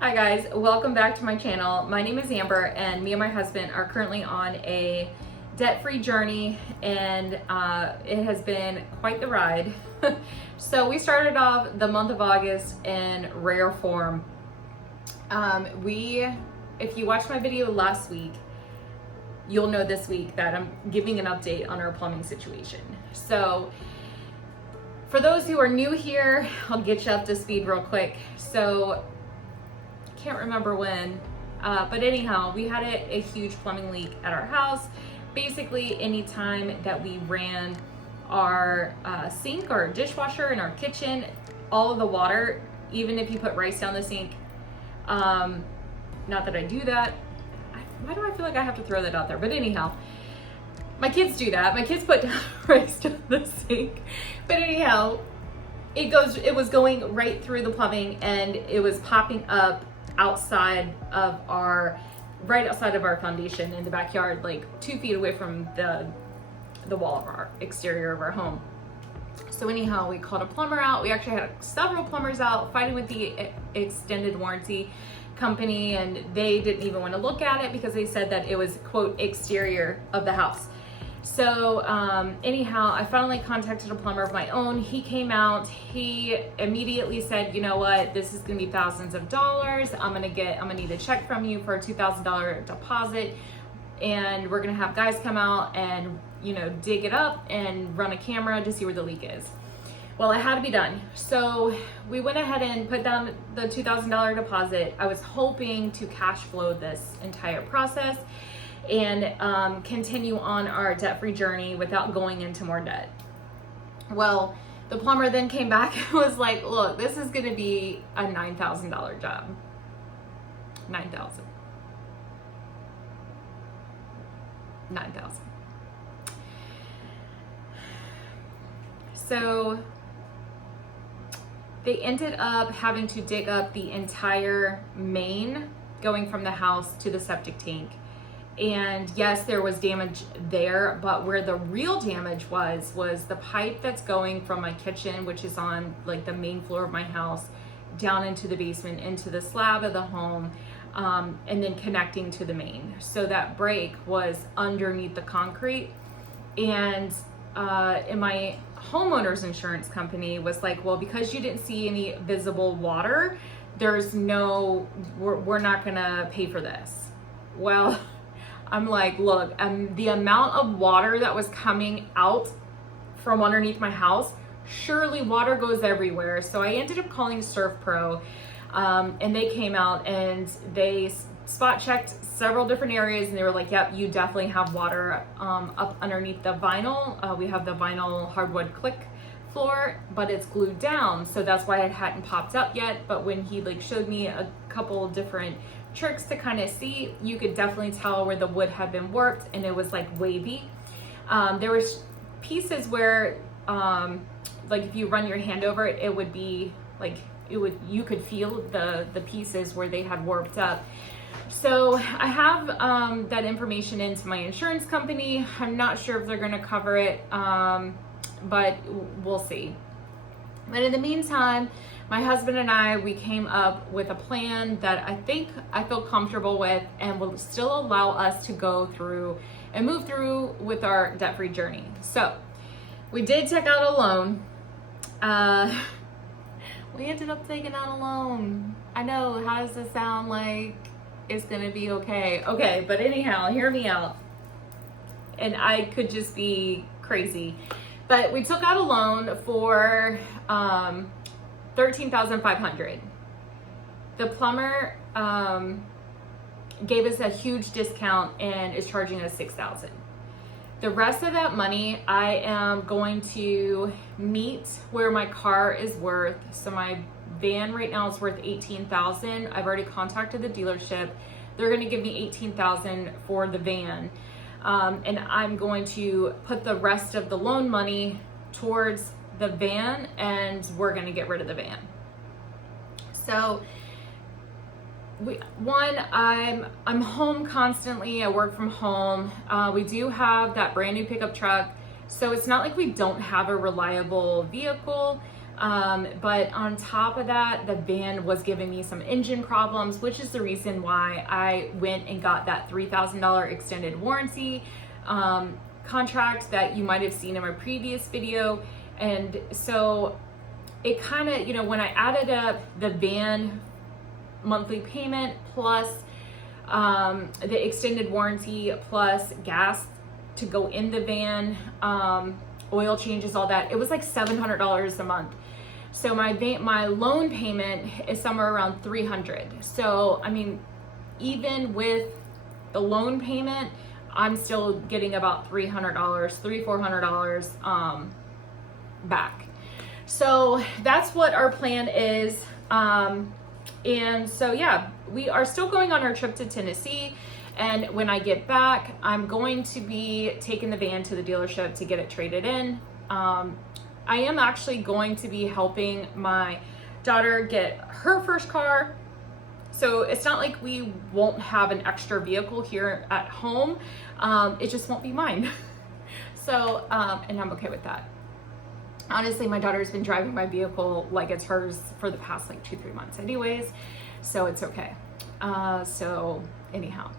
Hi guys, welcome back to my channel. My name is Amber and me and my husband are currently on a debt-free journey and it has been quite the ride. So we started off the month of August in rare form. If you watched my video last week, you'll know this week that I'm giving an update on our plumbing situation. So for those who are new here, I'll get you up to speed real quick. So can't remember when, but anyhow, we had a huge plumbing leak at our house. Basically, anytime that we ran our sink or dishwasher in our kitchen, all of the water, even if you put rice down the sink, not that I do that. Why do I feel like I have to throw that out there? But anyhow, my kids do that. My kids put down rice down the sink. But anyhow, it was going right through the plumbing and it was popping up outside of right outside of our foundation in the backyard, like 2 feet away from the wall of our exterior of our home. So anyhow, we called a plumber out. We actually had several plumbers out fighting with the extended warranty company, and they didn't even want to look at it because they said that it was, quote, exterior of the house. So anyhow, I finally contacted a plumber of my own. He came out. He immediately said, you know what, this is gonna be thousands of dollars. I'm gonna need a check from you for a $2,000 deposit, and we're gonna have guys come out and, you know, dig it up and run a camera to see where the leak is. Well, it had to be done. So we went ahead and put down the $2,000 deposit. I was hoping to cash flow this entire process and continue on our debt-free journey without going into more debt. Well, the plumber then came back and was like, look, this is gonna be a $9,000 job. 9,000. 9,000. So they ended up having to dig up the entire main going from the house to the septic tank. And yes, there was damage there, but where the real damage was the pipe that's going from my kitchen, which is on like the main floor of my house, down into the basement, into the slab of the home, and then connecting to the main. So that break was underneath the concrete. And in my homeowner's insurance company was like, well, because you didn't see any visible water, we're not gonna pay for this. Well, I'm like, look, the amount of water that was coming out from underneath my house, surely water goes everywhere. So I ended up calling Surf Pro, and they came out and they spot checked several different areas, and they were like, yep, you definitely have water up underneath the vinyl. We have the vinyl hardwood click floor, but it's glued down, so that's why it hadn't popped up yet. But when he like showed me a couple of different tricks to kind of see, you could definitely tell where the wood had been warped and it was like wavy. There was pieces where like if you run your hand over it, it would be like you could feel the pieces where they had warped up. So I have that information into my insurance company. I'm not sure if they're going to cover it, but we'll see. But in the meantime, my husband and we came up with a plan that I think I feel comfortable with and will still allow us to go through and move through with our debt-free journey. So we did take out a loan. We ended up taking out a loan. I know, how does this sound like it's gonna be okay? Okay, but anyhow, hear me out. And I could just be crazy. But we took out a loan for $13,500. The plumber gave us a huge discount and is charging us $6,000. The rest of that money I am going to meet where my car is worth. So my van right now is worth $18,000. I've already contacted the dealership. They're going to give me $18,000 for the van. And I'm going to put the rest of the loan money towards the van, and we're going to get rid of the van. So I'm home constantly. I work from home. We do have that brand new pickup truck, so it's not like we don't have a reliable vehicle. But on top of that, the van was giving me some engine problems, which is the reason why I went and got that $3,000 extended warranty contract that you might have seen in my previous video. And so it kind of, you know, when I added up the van monthly payment plus the extended warranty plus gas to go in the van, oil changes, all that, it was like $700 a month. So my loan payment is somewhere around $300. So I mean, even with the loan payment, I'm still getting about $400 back. So that's what our plan is. And so yeah, we are still going on our trip to Tennessee. And when I get back, I'm going to be taking the van to the dealership to get it traded in. I am actually going to be helping my daughter get her first car. So it's not like we won't have an extra vehicle here at home. It just won't be mine. So, and I'm okay with that. Honestly, my daughter's been driving my vehicle like it's hers for the past like 2-3 months anyways. So it's okay. So anyhow,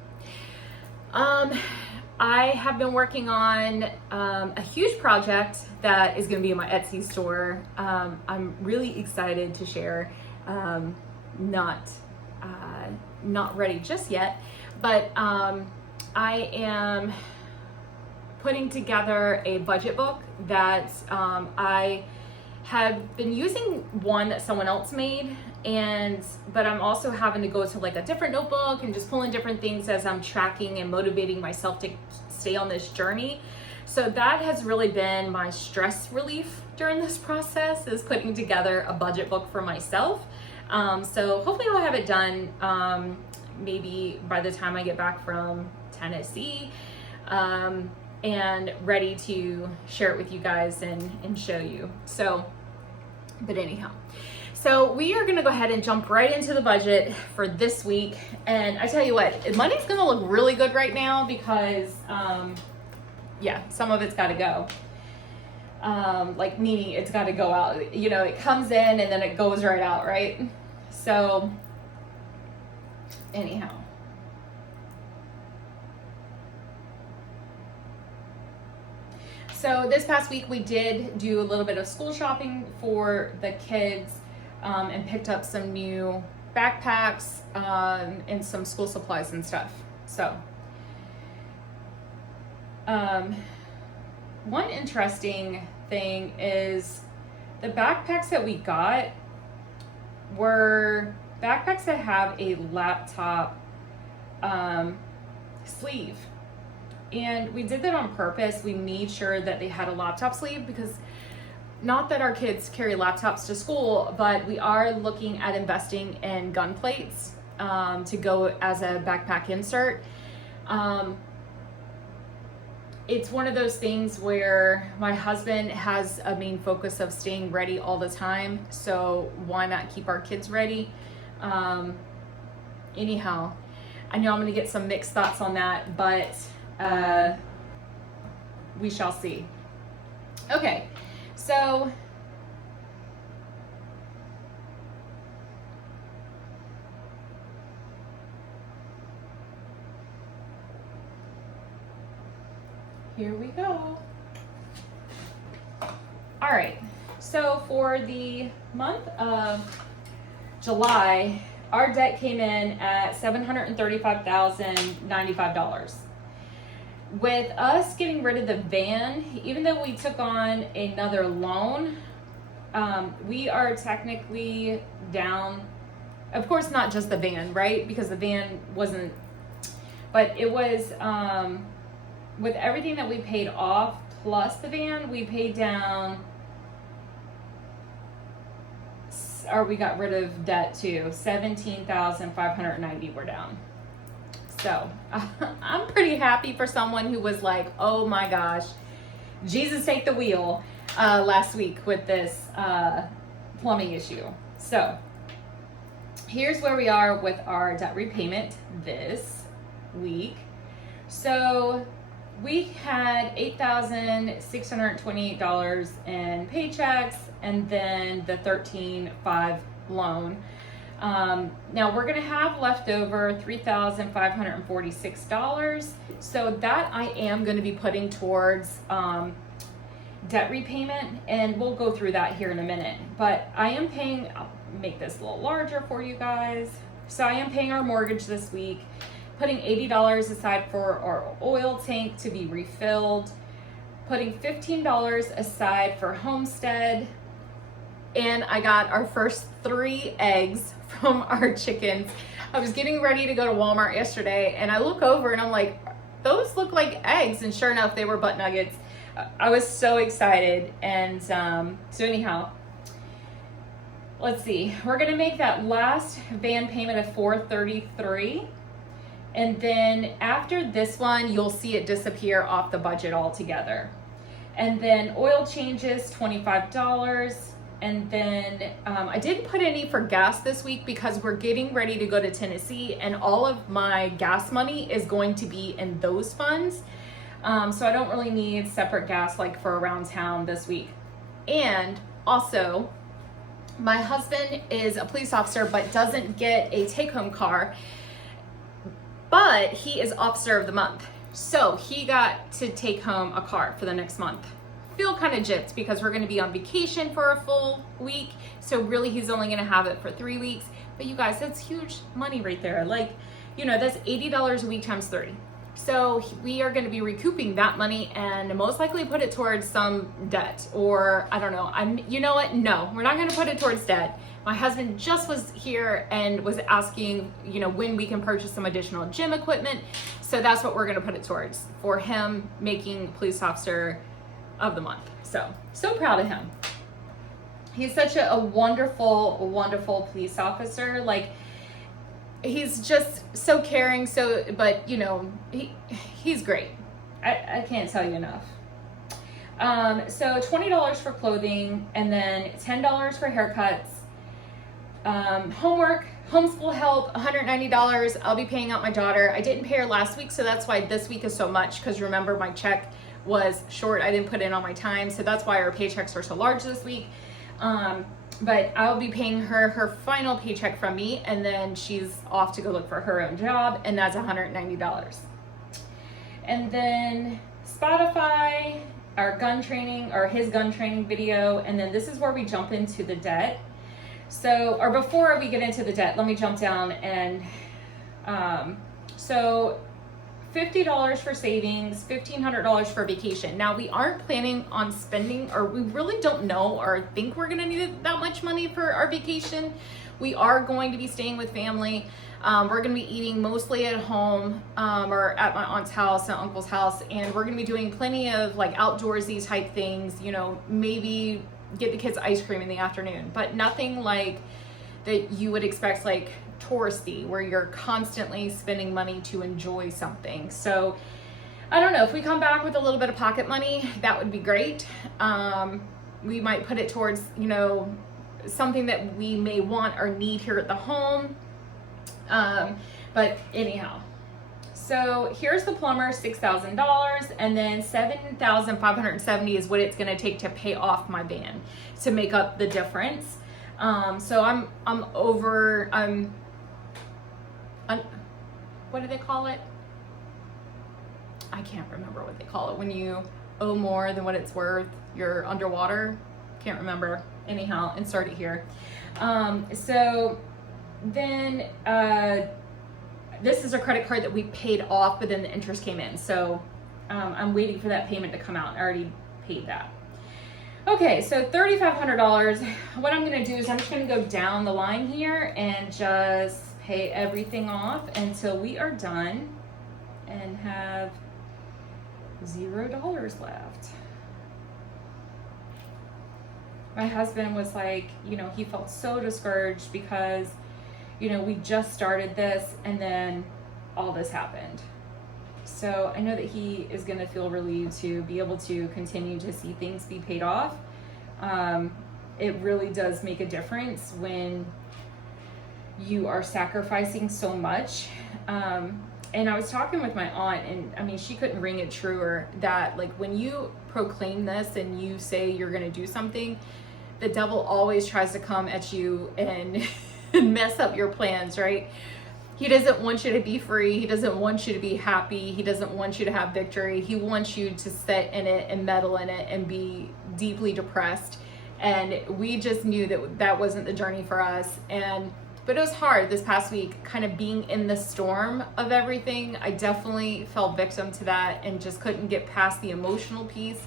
I have been working on a huge project that is going to be in my Etsy store. I'm really excited to share. Not ready just yet, but I am putting together a budget book that I have been using one that someone else made, but I'm also having to go to like a different notebook and just pulling different things as I'm tracking and motivating myself to stay on this journey. So that has really been my stress relief during this process, is putting together a budget book for myself. So hopefully I'll have it done maybe by the time I get back from Tennessee, and ready to share it with you guys and show you. So, but anyhow, so we are gonna go ahead and jump right into the budget for this week. And I tell you what, money's gonna look really good right now because, yeah, some of it's gotta go. Like meaning it's gotta go out. You know, it comes in and then it goes right out, right? So, anyhow. So this past week we did do a little bit of school shopping for the kids, and picked up some new backpacks, and some school supplies and stuff. So, one interesting thing is the backpacks that we got were backpacks that have a laptop sleeve. And we did that on purpose. We made sure that they had a laptop sleeve because not that our kids carry laptops to school, but we are looking at investing in gun plates to go as a backpack insert. It's one of those things where my husband has a main focus of staying ready all the time. So why not keep our kids ready? Anyhow, I know I'm going to get some mixed thoughts on that, but we shall see. Okay, so here we go. All right, so for the month of July, our debt came in at $735,095. With us getting rid of the van, even though we took on another loan, we are technically down. Of course, not just the van, right? Because the van wasn't, but it was, with everything that we paid off plus the van, we paid down, or we got rid of debt too. 17,590 we're down. So I'm pretty happy for someone who was like, oh my gosh, Jesus take the wheel last week with this plumbing issue. So here's where we are with our debt repayment this week. So we had $8,628 in paychecks and then the 13,500 loan. Now we're gonna have leftover $3,546. So that I am gonna be putting towards debt repayment, and we'll go through that here in a minute. But I am paying, I'll make this a little larger for you guys. So I am paying our mortgage this week, putting $80 aside for our oil tank to be refilled, putting $15 aside for homestead, and I got our first 3 eggs from our chickens. I was getting ready to go to Walmart yesterday, and I look over and I'm like, those look like eggs, and sure enough, they were butt nuggets. I was so excited. And so anyhow, let's see, we're gonna make that last van payment of $433, and then after this one you'll see it disappear off the budget altogether. And then oil changes, $25. And then I didn't put any for gas this week because we're getting ready to go to Tennessee, and all of my gas money is going to be in those funds. So I don't really need separate gas like for around town this week. And also, my husband is a police officer but doesn't get a take-home car, but he is officer of the month. So he got to take home a car for the next month. Feel kind of gypped because we're going to be on vacation for a full week. So really he's only going to have it for 3 weeks. But you guys, that's huge money right there. Like, you know, that's $80 a week times 30. So we are going to be recouping that money and most likely put it towards some debt, or I don't know. You know what? No, we're not going to put it towards debt. My husband just was here and was asking, you know, when we can purchase some additional gym equipment. So that's what we're going to put it towards for him making police officer of the month. So proud of him. He's such a wonderful, wonderful police officer. Like, he's just so caring. But you know, he's great. I can't tell you enough. So $20 for clothing, and then $10 for haircuts. Homework, homeschool help, $190. I'll be paying out my daughter. I didn't pay her last week, so that's why this week is so much, because remember my check was short. I didn't put in all my time, so that's why our paychecks are so large this week. But I'll be paying her final paycheck from me, and then she's off to go look for her own job, and that's $190. And then Spotify, our gun training, or his gun training video, and then this is where we jump into the debt. So, or before we get into the debt, let me jump down and, so $50 for savings, $1,500 for vacation. Now we aren't planning on spending, or we really don't know or think we're gonna need that much money for our vacation. We are going to be staying with family. We're gonna be eating mostly at home, or at my aunt's house and uncle's house, and we're gonna be doing plenty of like outdoorsy type things, you know, maybe get the kids ice cream in the afternoon, but nothing like that you would expect, like touristy, where you're constantly spending money to enjoy something. So I don't know, if we come back with a little bit of pocket money, that would be great. We might put it towards, you know, something that we may want or need here at the home. But anyhow, so here's the plumber, $6,000, and then $7,570 is what it's gonna take to pay off my van to make up the difference. So I'm over, what do they call it? I can't remember what they call it when you owe more than what it's worth. You're underwater. Can't remember. Anyhow, insert it here. So then this is a credit card that we paid off, but then the interest came in. So I'm waiting for that payment to come out. I already paid that. Okay, so $3,500. What I'm gonna do is I'm just gonna go down the line here and just pay everything off until we are done and have $0 left. My husband was like, you know, he felt so discouraged because, you know, we just started this and then all this happened. So I know that he is going to feel relieved to be able to continue to see things be paid off. It really does make a difference when you are sacrificing so much. And I was talking with my aunt, and I mean, she couldn't ring it truer that like when you proclaim this and you say you're going to do something, the devil always tries to come at you and mess up your plans, right? He doesn't want you to be free. He doesn't want you to be happy. He doesn't want you to have victory. He wants you to sit in it and meddle in it and be deeply depressed. And we just knew that that wasn't the journey for us. But it was hard this past week, kind of being in the storm of everything. I definitely fell victim to that and just couldn't get past the emotional piece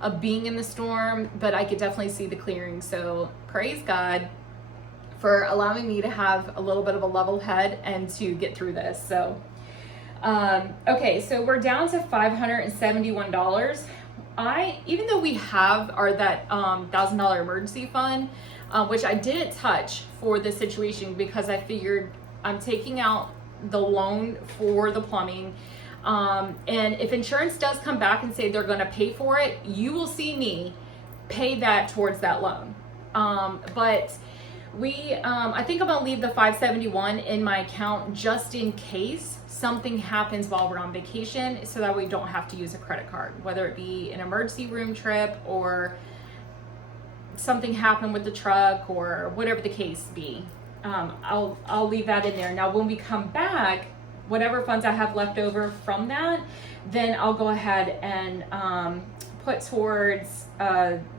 of being in the storm, but I could definitely see the clearing. So praise God for allowing me to have a little bit of a level head and to get through this. So, okay, so we're down to $571. Even though we have that $1,000 emergency fund, which I didn't touch for this situation because I figured I'm taking out the loan for the plumbing. And if insurance does come back and say they're going to pay for it, you will see me pay that towards that loan. But I think I'm going to leave the 571 in my account just in case something happens while we're on vacation, so that we don't have to use a credit card, whether it be an emergency room trip or something happened with the truck or whatever the case be. I'll leave that in there. Now, when we come back, whatever funds I have left over from that, then I'll go ahead and put towards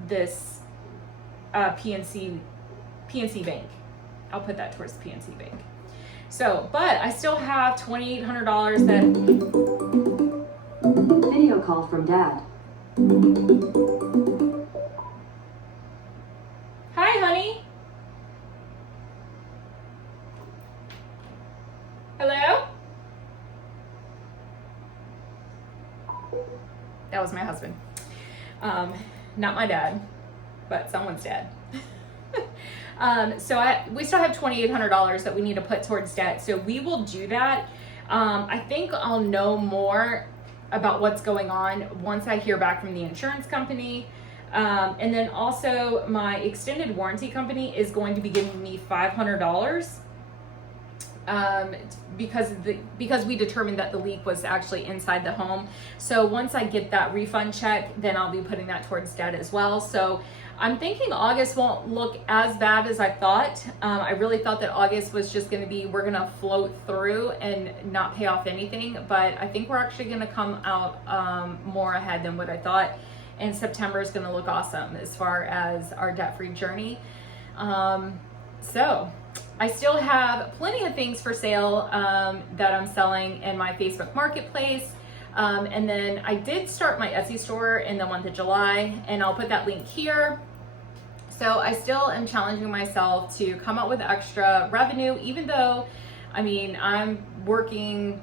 this PNC Bank. I'll put that towards the PNC Bank. So, but I still have $2,800 that... Video call from Dad. Hi, honey. Hello? That was my husband. Not my dad, but someone's dad. So we still have $2,800 that we need to put towards debt. So we will do that. I think I'll know more about what's going on once I hear back from the insurance company. And then also my extended warranty company is going to be giving me $500 because we determined that the leak was actually inside the home. So once I get that refund check, then I'll be putting that towards debt as well. So I'm thinking August won't look as bad as I thought. I really thought that August was just going to be, we're going to float through and not pay off anything, but I think we're actually going to come out more ahead than what I thought. And September is going to look awesome as far as our debt-free journey. So I still have plenty of things for sale that I'm selling in my Facebook Marketplace. And then I did start my Etsy store in the month of July, and I'll put that link here. So I still am challenging myself to come up with extra revenue, even though, I mean, I'm working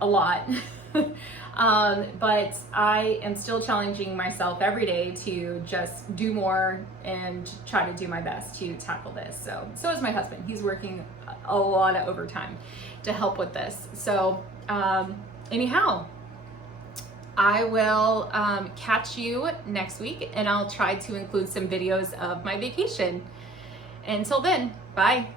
a lot. But I am still challenging myself every day to just do more and try to do my best to tackle this. So is my husband. He's working a lot of overtime to help with this. So anyhow, I will catch you next week, and I'll try to include some videos of my vacation. Until then, bye.